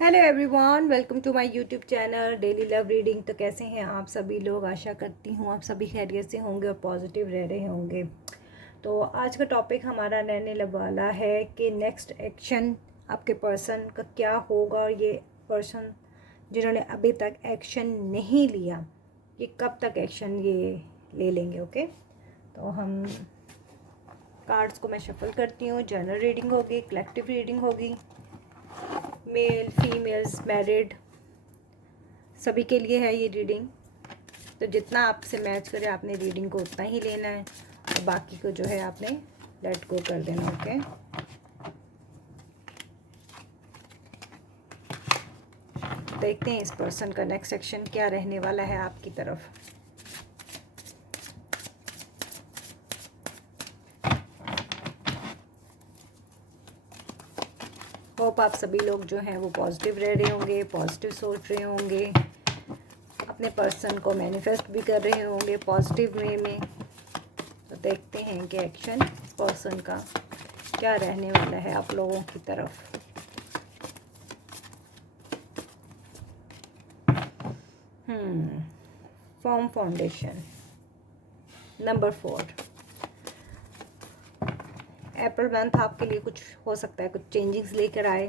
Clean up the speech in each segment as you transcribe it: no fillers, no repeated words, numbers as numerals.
Hello everyone, welcome to my YouTube channel daily love reading. तो कैसे हैं आप सभी लोग? आशा करती हूँ आप सभी खैरियत से होंगे और पॉजिटिव रह रहे होंगे। तो आज का टॉपिक हमारा रहने वाला है कि नेक्स्ट एक्शन आपके पर्सन का क्या होगा, और ये पर्सन जिन्होंने अभी तक एक्शन नहीं लिया, ये कब तक एक्शन ये ले लेंगे। ओके, तो हम कार्ड्स को मैं शफल करती हूँ। जनरल रीडिंग होगी, कलेक्टिव रीडिंग होगी, मेल फीमेल्स मैरिड सभी के लिए है ये रीडिंग। तो जितना आपसे मैच करे आपने रीडिंग को उतना ही लेना है, और बाकी को जो है आपने लेट गो कर देना। ओके, देखते हैं इस पर्सन का नेक्स्ट सेक्शन क्या रहने वाला है आपकी तरफ। होप आप सभी लोग जो हैं वो पॉजिटिव रह रहे होंगे, पॉजिटिव सोच रहे होंगे, अपने पर्सन को मैनिफेस्ट भी कर रहे होंगे पॉजिटिव वे में। तो देखते हैं कि एक्शन पर्सन का क्या रहने वाला है आप लोगों की तरफ। Form foundation number 4। April month आपके लिए कुछ हो सकता है, कुछ चेंजेस लेकर आए।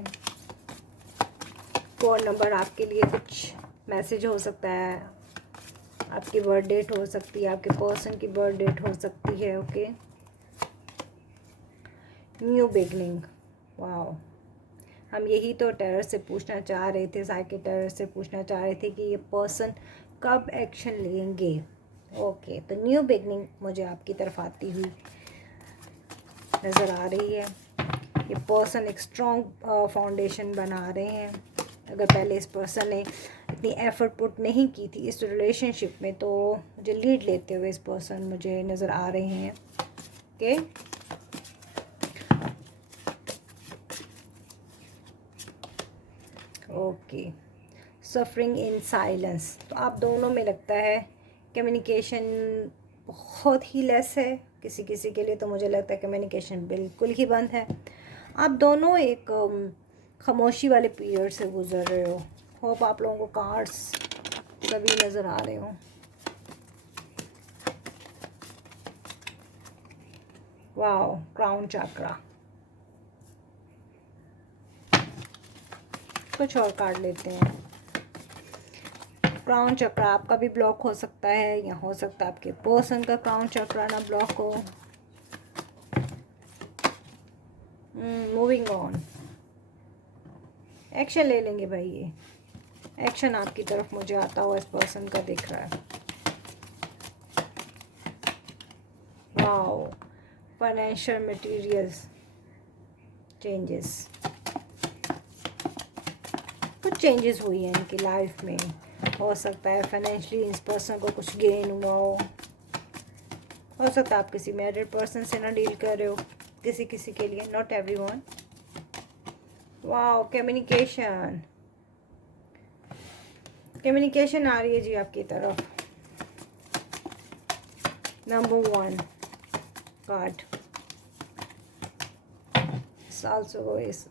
4 नंबर आपके लिए कुछ मैसेज हो सकता है, आपकी बर्थ डेट हो सकती है, आपके पर्सन की बर्थ डेट हो सकती है। Okay, new beginning. वाओ, हम यही तो टेरर से पूछना चाह रहे थे, साइकिल टेरर से पूछना चाह रहे थे कि ये पर्सन कब एक्शन लेंगे। ओके, तो न्यू बिगनिंग मुझे आपकी तरफ आती हुई नज़र आ रही है। ये पर्सन एक स्ट्रॉन्ग फाउंडेशन बना रहे हैं। अगर पहले इस पर्सन ने इतनी एफर्ट पुट नहीं की थी इस रिलेशनशिप में, तो मुझे लीड लेते हुए इस पर्सन मुझे नज़र आ रहे हैं। Okay, okay, suffering in silence. तो आप दोनों में लगता है कम्युनिकेशन बहुत ही लेस है। किसी किसी के लिए तो मुझे लगता है कम्युनिकेशन बिल्कुल ही बंद है। आप दोनों एक खामोशी वाले पीरियड से गुजर रहे हो। होप आप लोगों को कार्ड्स सभी नज़र आ रहे हो। वाओ, क्राउन चक्रा। कुछ और कार्ड लेते हैं। क्राउन चक्रा आपका भी ब्लॉक हो सकता है, या हो सकता है आपके पर्सन का क्राउन चक्रा ना ब्लॉक हो। मूविंग ऑन, एक्शन ले लेंगे भाई। ये एक्शन आपकी तरफ मुझे आता हुआ इस पर्सन का दिख रहा है। वाओ, फाइनेंशियल मटेरियल्स चेंजेस, कुछ चेंजेस हुई हैं इनकी लाइफ में। हो सकता है फाइनेंशियली इस पर्सन को कुछ गेन हुआ हो सकता है आप किसी मैरिड पर्सन से ना डील कर रहे हो, किसी किसी के लिए, not everyone. Wow, communication, communication आ रही है जी आपकी तरफ। Number 1 card also is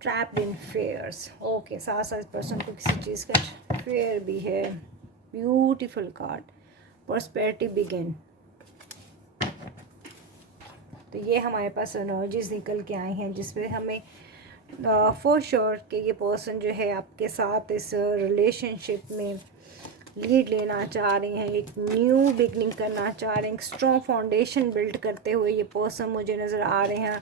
trapped in fairs. Okay, साथ साथ पर्सन को किसी चीज़ का फेयर भी है। Beautiful card, prosperity begin. तो ये हमारे पास एनर्जीज निकल के आई हैं, जिसमें हमें फॉर श्योर कि ये पर्सन जो है आपके साथ इस रिलेशनशिप में लीड लेना चाह रहे हैं, एक न्यू बिगनिंग करना चाह रहे हैं, एक स्ट्रॉन्ग फाउंडेशन बिल्ड करते हुए ये पर्सन मुझे नज़र आ रहे हैं,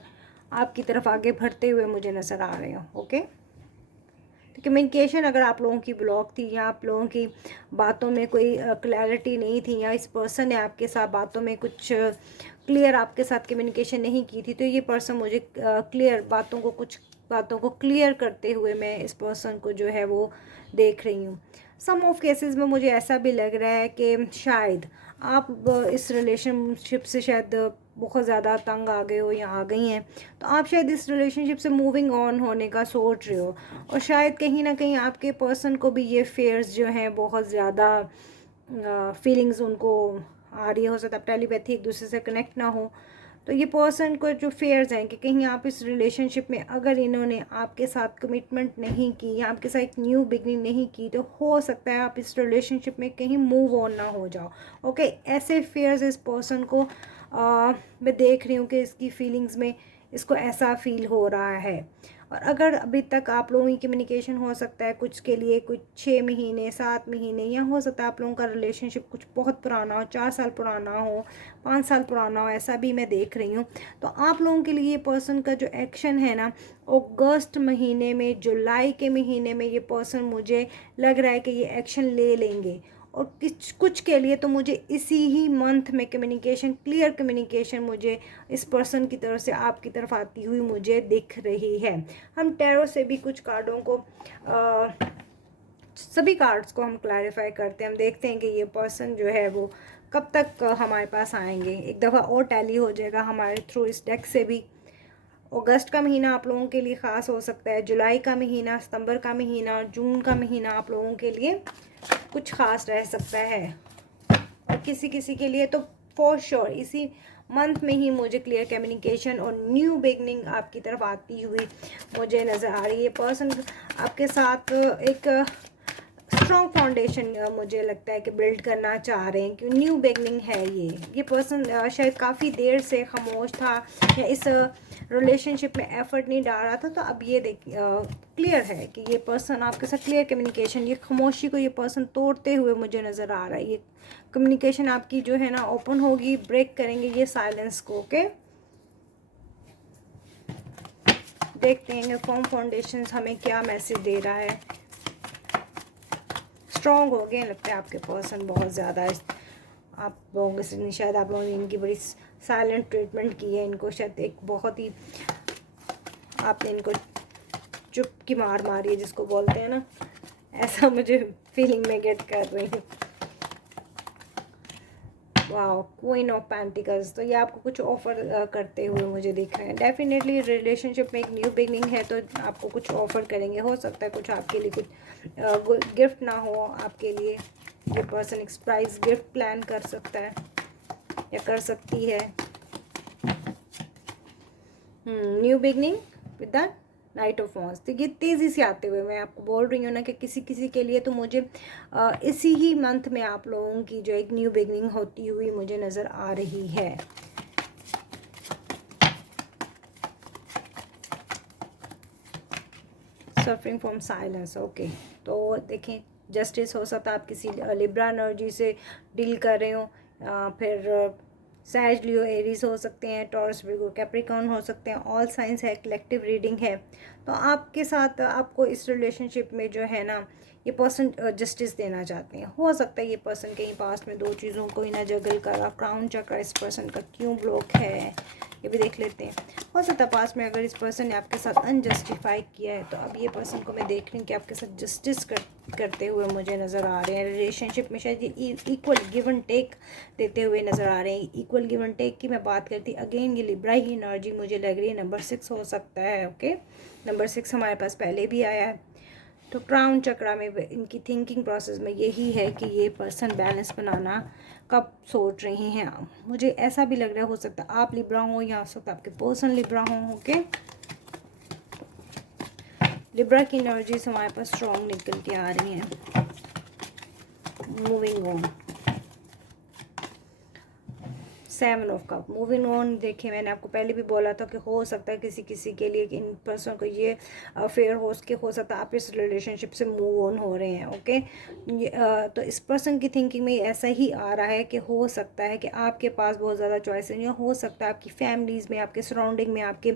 आपकी तरफ आगे बढ़ते हुए मुझे नज़र आ रहे हैं। ओके, तो कम्युनिकेशन अगर आप लोगों की ब्लॉक थी, या आप लोगों की बातों में कोई क्लैरिटी नहीं थी, या इस पर्सन ने आपके साथ बातों में कुछ क्लियर आपके साथ कम्युनिकेशन नहीं की थी, तो ये पर्सन मुझे क्लियर बातों को, कुछ बातों को क्लियर करते हुए मैं इस पर्सन को जो है वो देख रही हूँ। सम ऑफ केसेस में मुझे ऐसा भी लग रहा है कि शायद आप इस रिलेशनशिप से शायद बहुत ज़्यादा तंग आ गए हो या आ गई हैं, तो आप शायद इस रिलेशनशिप से मूविंग ऑन होने का सोच रहे हो, और शायद कहीं ना कहीं आपके पर्सन को भी ये फेयर्स जो हैं बहुत ज़्यादा फीलिंग्स उनको आ रही हो सकता है। टेलीपैथी एक दूसरे से कनेक्ट ना हो, तो ये पर्सन को जो फेयर्स हैं कि कहीं आप इस रिलेशनशिप में अगर इन्होंने आपके साथ कमिटमेंट नहीं की या आपके साथ एक न्यू बिगनिंग नहीं की, तो हो सकता है आप इस रिलेशनशिप में कहीं मूव ऑन ना हो जाओ। ओके, ऐसे फेयर्स इस पर्सन को मैं देख रही हूँ कि इसकी फीलिंग्स में इसको ऐसा फील हो रहा है। और अगर अभी तक आप लोगों की कम्युनिकेशन हो सकता है कुछ के लिए कुछ 6 महीने 7 महीने, या हो सकता है आप लोगों का रिलेशनशिप कुछ बहुत पुराना हो, 4 साल पुराना हो, 5 साल पुराना हो, ऐसा भी मैं देख रही हूँ। तो आप लोगों के लिए ये पर्सन का जो एक्शन है ना, अगस्त महीने में, जुलाई के महीने में ये पर्सन मुझे लग रहा है कि ये एक्शन ले लेंगे। और कुछ के लिए तो मुझे इसी ही मंथ में कम्युनिकेशन, क्लियर कम्युनिकेशन मुझे इस पर्सन की तरफ से आपकी तरफ आती हुई मुझे दिख रही है। हम टैरो से भी कुछ कार्डों को सभी कार्ड्स को हम क्लैरिफाई करते हैं। हम देखते हैं कि ये पर्सन जो है वो कब तक हमारे पास आएंगे। एक दफ़ा और टैली हो जाएगा हमारे थ्रू इस डेक से भी। अगस्त का महीना आप लोगों के लिए ख़ास हो सकता है, जुलाई का महीना, सितंबर का महीना, जून का महीना आप लोगों के लिए कुछ ख़ास रह सकता है। और किसी किसी के लिए तो फॉर श्योर इसी मंथ में ही मुझे क्लियर कम्युनिकेशन और न्यू बिगनिंग आपकी तरफ आती हुई मुझे नज़र आ रही है। पर्सन आपके साथ एक स्ट्रॉन्ग फाउंडेशन मुझे लगता है कि बिल्ड करना चाह रहे हैं, कि न्यू बिगनिंग है ये पर्सन शायद काफ़ी देर से खामोश था या इस रिलेशनशिप में एफर्ट नहीं डाल रहा था। तो अब ये क्लियर है कि ये पर्सन आपके साथ क्लियर कम्युनिकेशन, ये खामोशी को ये पर्सन तोड़ते हुए मुझे नज़र आ रहा है। ये कम्युनिकेशन आपकी जो है ना ओपन होगी, ब्रेक करेंगे ये साइलेंस को। ओके, देखते हैं फॉर्म फाउंडेशंस हमें क्या मैसेज दे रहा है। स्ट्रॉन्ग हो गए लगता है आपके पर्सन बहुत ज़्यादा। आप लोगों से शायद आप लोगों ने इनकी बड़ी साइलेंट ट्रीटमेंट की है, इनको शायद एक बहुत ही आपने इनको चुप की मार मारी है जिसको बोलते हैं ना, ऐसा मुझे फीलिंग में गेट कर रही हूँ। वाह, क्वीन ऑफ पेंटिकल्स। तो ये आपको कुछ ऑफ़र करते हुए मुझे दिख रहे हैं। डेफिनेटली रिलेशनशिप में एक न्यू बिगनिंग है तो आपको कुछ ऑफ़र करेंगे। हो सकता है कुछ आपके लिए कुछ गिफ्ट ना हो आपके लिए, ये पर्सन एक सरप्राइज गिफ्ट प्लान कर सकता है या कर सकती है। New beginning with the night of wands. तो ये तेज़ी से आते हुए मैं आपको बोल रही हूँ ना कि किसी किसी के लिए तो मुझे इसी ही मंथ में आप लोगों की जो एक न्यू बिगनिंग होती हुई मुझे नज़र आ रही है। Suffering from silence. ओके, तो देखें जस्टिस हो सकता है आप किसी लिब्रा एनर्जी से डील कर रहे हो, फिर सैज, लियो, एरीज हो सकते हैं, टॉरस, विर्गो, कैप्रिकॉर्न हो सकते हैं। ऑल साइंस है, कलेक्टिव रीडिंग है। तो आपके साथ आपको इस रिलेशनशिप में जो है ना ये पर्सन जस्टिस देना चाहते हैं। हो सकता है ये पर्सन कहीं पास्ट में दो चीज़ों को ही ना जगल करा। क्राउन चक्र इस पर्सन का क्यों ब्लॉक है ये भी देख लेते हैं। हो सकता है पास्ट में अगर इस पर्सन ने आपके साथ अनजस्टिफाई किया है तो अब ये पर्सन को मैं देख रही हूँ कि आपके साथ जस्टिस करते हुए मुझे नज़र आ रहे हैं। रिलेशनशिप में शायद ये इक्वल गिव एंड टेक देते हुए नज़र आ रहे हैं। इक्वल गिव एंड टेक की मैं बात करती, अगेन ये लिब्रा ही एनर्जी मुझे लग रही है। नंबर 6 हो सकता है। ओके, नंबर 6 हमारे पास पहले भी आया है। तो क्राउन चक्रा में इनकी थिंकिंग प्रोसेस में यही है कि ये पर्सन बैलेंस बनाना कब सोच रहे हैं। मुझे ऐसा भी लग रहा है हो सकता है आप लिब्रा हो या हो सकता है आपके पर्सन लिब्रा हो। ओके, लिब्रा की एनर्जीज हमारे पास स्ट्रॉन्ग निकल के आ रही हैं। Moving on, 7 of cup, moving on. देखिए मैंने आपको पहले भी बोला था कि हो सकता है किसी किसी के लिए इन पर्सन को ये अफेयर हो सकता है आप इस रिलेशनशिप से मूव ऑन हो रहे हैं। ओके, तो इस पर्सन की थिंकिंग में ऐसा ही आ रहा है कि हो सकता है कि आपके पास बहुत ज़्यादा चॉइस है, या हो सकता है आपकी फैमिलीज़ में, आपके सराउंडिंग में आपके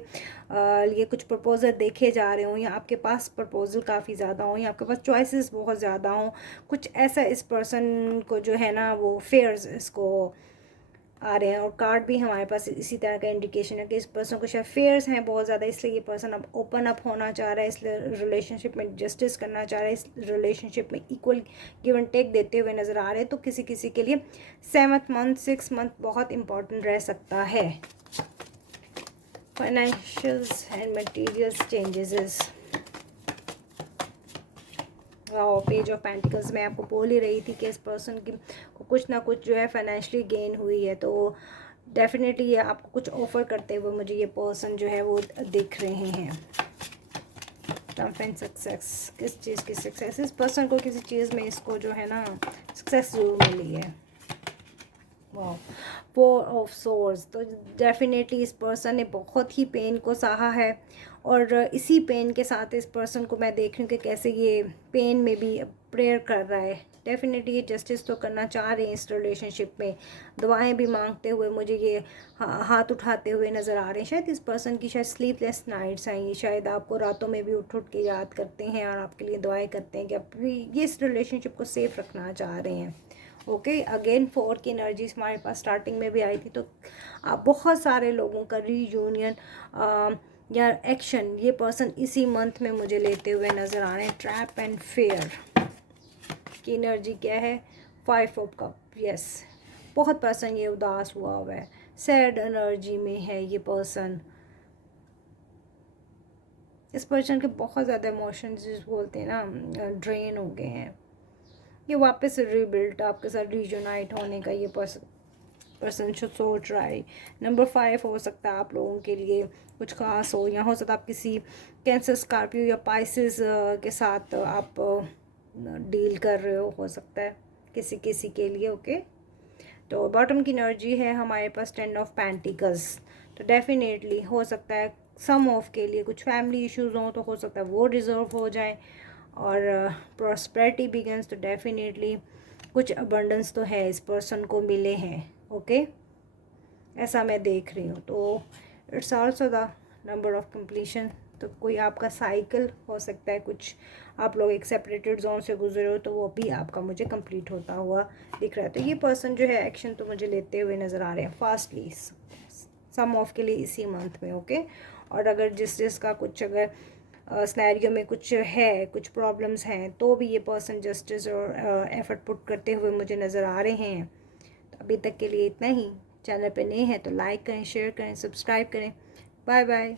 लिए कुछ प्रपोजल देखे जा रहे हों, या आपके पास प्रपोजल काफ़ी ज़्यादा हों, या आपके पास चॉइसेस बहुत ज़्यादा हों। कुछ ऐसा इस पर्सन को जो है ना वो फेयर्स इसको आ रहे हैं। और कार्ड भी हमारे पास इसी तरह का इंडिकेशन है कि इस पर्सन को शायद फेयर्स हैं बहुत ज़्यादा, इसलिए ये पर्सन अब ओपन अप होना चाह रहा है, इसलिए रिलेशनशिप में जस्टिस करना चाह रहा है, इस रिलेशनशिप में इक्वल गिव एंड टेक देते हुए नज़र आ रहे हैं। तो किसी किसी के लिए 7th मंथ 6th मंथ बहुत इंपॉर्टेंट रह सकता है। Financials and materials changes. Page of pentacles मैं आपको बोल ही रही थी कि इस पर्सन की को कुछ ना कुछ जो है फाइनेंशियली गेन हुई है। तो डेफिनेटली ये आपको कुछ ऑफ़र करते हुए मुझे ये पर्सन जो है वो दिख रहे हैं। ट्रम्प एंड सक्सेस, किस चीज़ की सक्सेस? इस पर्सन को किसी चीज़ में इसको जो है ना सक्सेस जरूर मिली है। वाह, 4 ऑफ सोर्ड्स। तो डेफिनेटली इस पर्सन ने बहुत ही पेन को सहा है और इसी पेन के साथ इस पर्सन को मैं देख रही हूँ कि कैसे ये पेन में भी प्रेयर कर रहा है। डेफिनेटली ये जस्टिस तो करना चाह रहे हैं इस रिलेशनशिप में, दुआएं भी मांगते हुए मुझे ये हाथ उठाते हुए नज़र आ रहे हैं। शायद इस पर्सन की शायद स्लीपलेस नाइट्स आई, शायद आपको रातों में भी उठ उठ के याद करते हैं और आपके लिए दुआएं करते हैं कि आप ये इस रिलेशनशिप को सेफ रखना चाह रहे हैं। ओके, अगेन 4 की एनर्जीज हमारे पास स्टार्टिंग में भी आई थी। तो आप बहुत सारे लोगों का रीयूनियन या एक्शन ये पर्सन इसी मंथ में मुझे लेते हुए नज़र आ रहे हैं। ट्रैप एंड फेयर की एनर्जी क्या है? 5 ऑफ कप। यस, बहुत पर्सन ये उदास हुआ हुआ है, सैड एनर्जी में है ये पर्सन। इस पर्सन के बहुत ज़्यादा इमोशंस जिस बोलते हैं ना ड्रेन हो गए हैं। ये वापस रिबिल्ड आपके साथ रीयूनाइट होने का ये पर्सन सोच रहा है। नंबर 5 हो सकता है आप लोगों के लिए कुछ खास हो, या हो सकता है आप किसी कैंसर, स्कॉर्पियो या पाइसेस के साथ आप डील कर रहे हो सकता है किसी किसी के लिए। ओके, तो बॉटम की एनर्जी है हमारे पास 10 ऑफ पेंटिकल्स। तो डेफिनेटली हो सकता है सम ऑफ के लिए कुछ फैमिली इश्यूज हों, तो हो सकता है वो रिजॉल्व हो जाए और प्रॉस्पेरिटी बिगन्स। तो डेफिनेटली कुछ अबंडेंस तो है इस पर्सन को मिले हैं। ओके, ऐसा मैं देख रही हूँ। तो it's also the number of completion. तो कोई आपका साइकिल हो सकता है, कुछ आप लोग एक सेपरेटेड जोन से गुजरे हो तो वो भी आपका मुझे कंप्लीट होता हुआ दिख रहा है। तो ये पर्सन जो है एक्शन तो मुझे लेते हुए नज़र आ रहे हैं फास्टली सम ऑफ के लिए इसी मंथ में। ओके, और अगर जिसका कुछ अगर स्नैरियो में कुछ है, कुछ प्रॉब्लम्स हैं, तो भी ये पर्सन जस्टिस और एफर्ट पुट करते हुए मुझे नज़र आ रहे हैं। तो अभी तक के लिए इतना ही। चैनल पे नए हैं तो लाइक करें, शेयर करें, सब्सक्राइब करें। Bye bye.